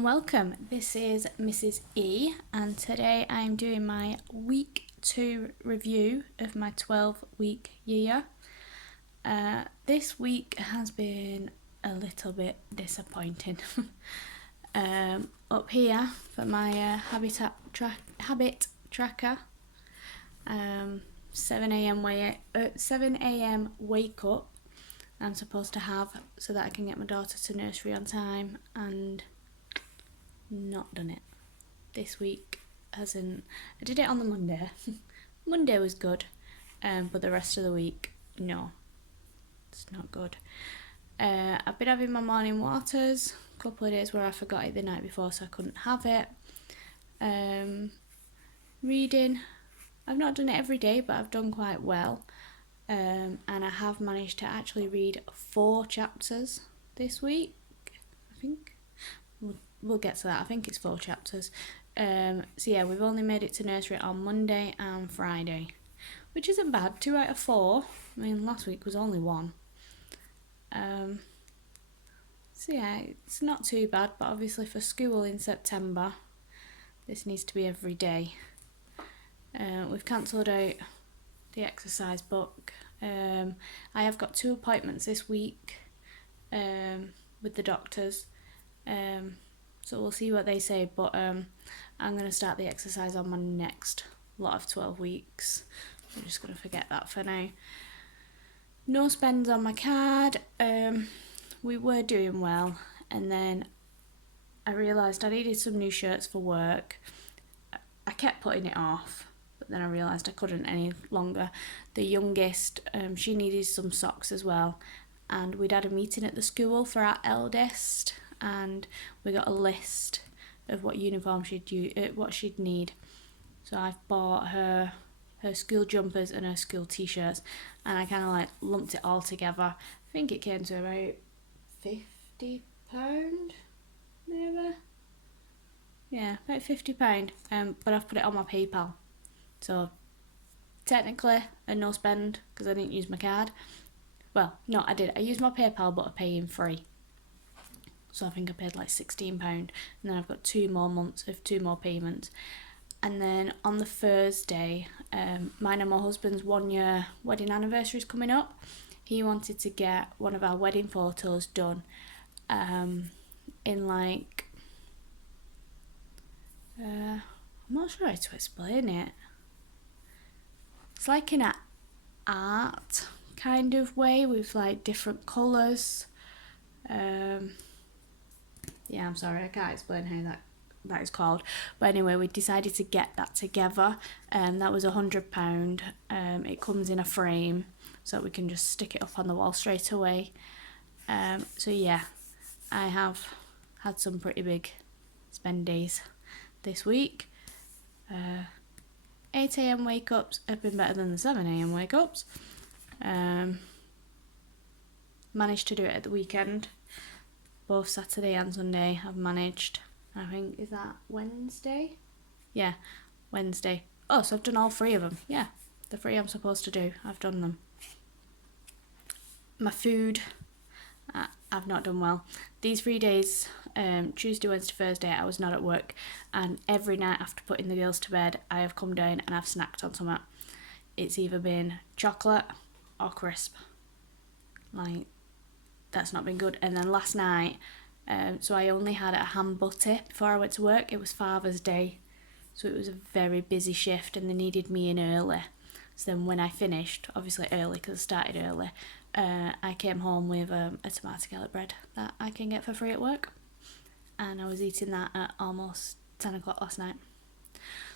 and welcome. This is Mrs. E and today I'm doing my week 2 review of my 12-week year. This week has been a little bit disappointing. Up here for my habit tracker, 7 a.m. wake up I'm supposed to have so that I can get my daughter to nursery on time, and not done it. This week hasn't. I did it on the Monday. Monday was good, but the rest of the week, no, it's not good. I've been having my morning waters. A couple of days where I forgot it the night before, so I couldn't have it. Reading, I've not done it every day, but I've done quite well. And I have managed to actually read 4 chapters this week, I think. We'll get to that. I think it's 4 chapters. So yeah, we've only made it to nursery on Monday and Friday, which isn't bad. 2 out of 4. I mean, last week was only 1. So yeah, it's not too bad, but obviously for school in September, this needs to be every day. We've cancelled out the exercise book. I have got 2 appointments this week with the doctors, so we'll see what they say, but I'm going to start the exercise on my next lot of 12 weeks. I'm just going to forget that for now. No spends on my card. We were doing well, and then I realised I needed some new shirts for work. I kept putting it off, but then I realised I couldn't any longer. The youngest, she needed some socks as well, and we'd had a meeting at the school for our eldest, and we got a list of what uniform what she'd need. So I've bought her school jumpers and her school t-shirts, and I kind of like lumped it all together. I think it came to about £50, maybe. Yeah, about £50. But I've put it on my PayPal. So technically a no spend because I didn't use my card. Well, no, I did. I used my PayPal, but I pay in free. So I think I paid like £16, and then I've got 2 more months of 2 more payments. And then on the Thursday, mine and my husband's 1-year wedding anniversary is coming up. He wanted to get one of our wedding photos done in like, I'm not sure how to explain it. It's like in an art kind of way with like different colours. Yeah, I'm sorry, I can't explain how that is called. But anyway, we decided to get that together. That was £100. It comes in a frame, so we can just stick it up on the wall straight away. So yeah, I have had some pretty big spend days this week. 8 a.m. wake ups have been better than the 7 a.m. wake ups. Managed to do it at the weekend. Both Saturday and Sunday I've managed. I think, is that Wednesday? Yeah, Wednesday. Oh, so I've done all 3 of them. Yeah, the 3 I'm supposed to do, I've done them. My food, I've not done well. These 3 days, Tuesday, Wednesday, Thursday, I was not at work, and every night after putting the girls to bed, I have come down and I've snacked on something. It's either been chocolate or crisp. Like, that's not been good. And then last night, so I only had a ham butty before I went to work. It was Father's Day, so it was a very busy shift, and they needed me in early. So then when I finished, obviously early because I started early, I came home with a tomato garlic bread that I can get for free at work, and I was eating that at almost 10 o'clock last night.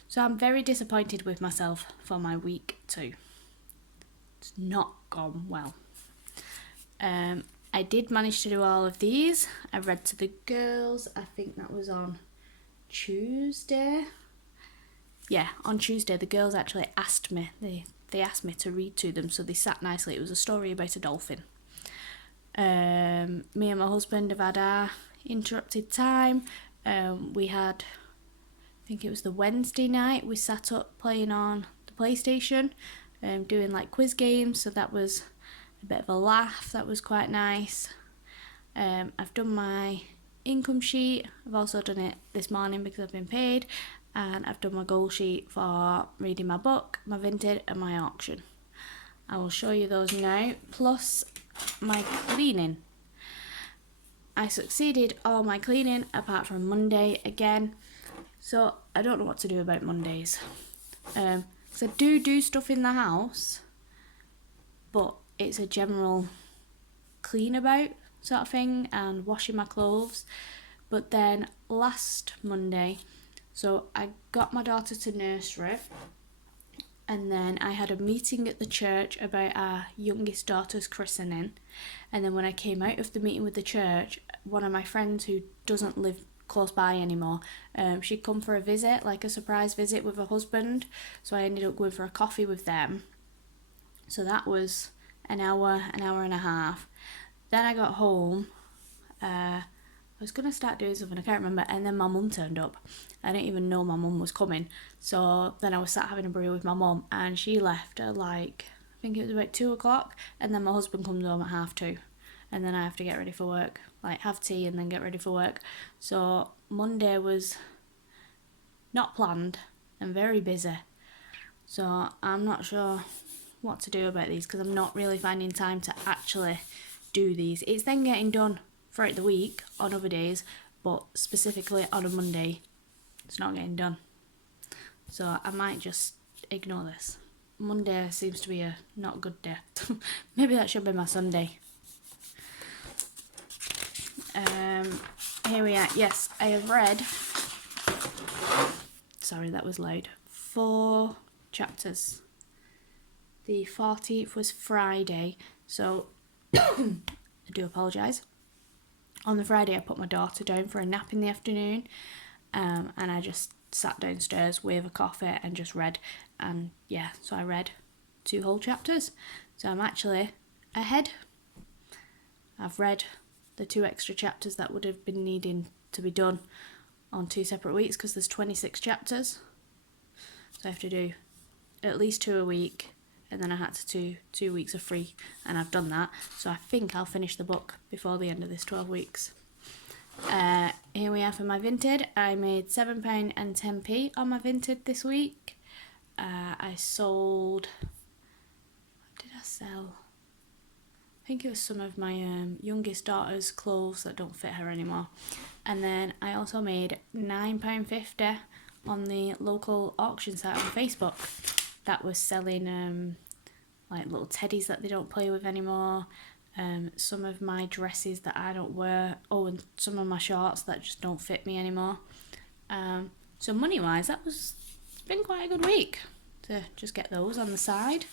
So I'm very disappointed with myself for my week 2. It's not gone well. I did manage to do all of these. I read to the girls. I think that was on Tuesday. Yeah, on Tuesday the girls actually asked me. They asked me to read to them, so they sat nicely. It was a story about a dolphin. Me and my husband have had our interrupted time. We had, I think it was the Wednesday night, we sat up playing on the PlayStation, doing like quiz games, so that was a bit of a laugh. That was quite nice. I've done my income sheet. I've also done it this morning because I've been paid, and I've done my goal sheet for reading my book, my Vinted and my auction. I will show you those now, plus my cleaning. I succeeded all my cleaning apart from Monday again, so I don't know what to do about Mondays. So I do stuff in the house, but it's a general clean about sort of thing and washing my clothes. But then last Monday, so I got my daughter to nursery, and then I had a meeting at the church about our youngest daughter's christening. And then when I came out of the meeting with the church, one of my friends who doesn't live close by anymore, she'd come for a visit, like a surprise visit with her husband. So I ended up going for a coffee with them. So that was an hour and a half. Then I got home. I was going to start doing something, I can't remember, and then my mum turned up. I didn't even know my mum was coming. So then I was sat having a brew with my mum, and she left at I think it was about 2 o'clock, and then my husband comes home at 2:30, and then I have to get ready for work, have tea and then get ready for work. So Monday was not planned and very busy. So I'm not sure what to do about these because I'm not really finding time to actually do these. It's then getting done throughout the week on other days, but specifically on a Monday it's not getting done. So I might just ignore this. Monday seems to be a not good day. Maybe that should be my Sunday. Here we are. Yes, I have read, sorry that was loud, 4 chapters. The 14th was Friday, so I do apologise. On the Friday I put my daughter down for a nap in the afternoon, and I just sat downstairs with a coffee and just read, and yeah, so I read 2 whole chapters. So I'm actually ahead. I've read the 2 extra chapters that would have been needing to be done on 2 separate weeks because there's 26 chapters. So I have to do at least 2 a week, and then I had to do 2 weeks of free, and I've done that. So I think I'll finish the book before the end of this 12 weeks. Here we are for my Vinted. I made £7 and 10p on my Vinted this week. I sold, what did I sell? I think it was some of my youngest daughter's clothes that don't fit her anymore. And then I also made £9.50 on the local auction site on Facebook that was selling little teddies that they don't play with anymore, some of my dresses that I don't wear, and some of my shorts that just don't fit me anymore. So money wise, it's been quite a good week to just get those on the side.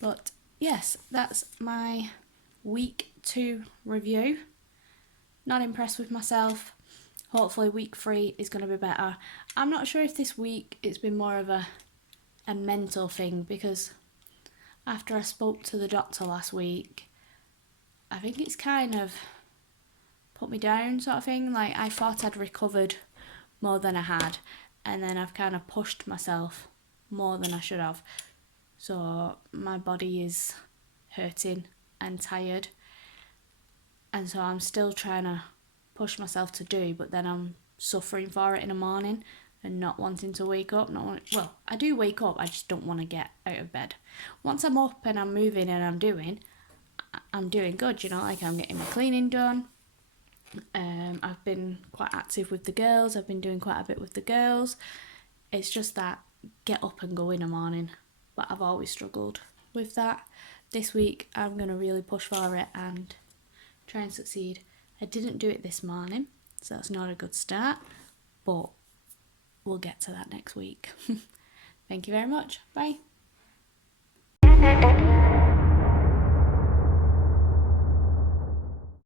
But yes, that's my week 2 review. Not impressed with myself. Hopefully week 3 is going to be better. I'm not sure if this week it's been more of a mental thing, because after I spoke to the doctor last week, I think it's kind of put me down sort of thing. I thought I'd recovered more than I had, and then I've kind of pushed myself more than I should have. So my body is hurting and tired, and so I'm still trying to push myself to do, but then I'm suffering for it in the morning and not wanting to wake up. I do wake up, I just don't want to get out of bed. Once I'm up and I'm moving and I'm doing good, I'm getting my cleaning done. I've been quite active with the girls. I've been doing quite a bit with the girls. It's just that get up and go in the morning, but I've always struggled with that. This week I'm going to really push for it and try and succeed. I didn't do it this morning, so that's not a good start, but we'll get to that next week. Thank you very much. Bye.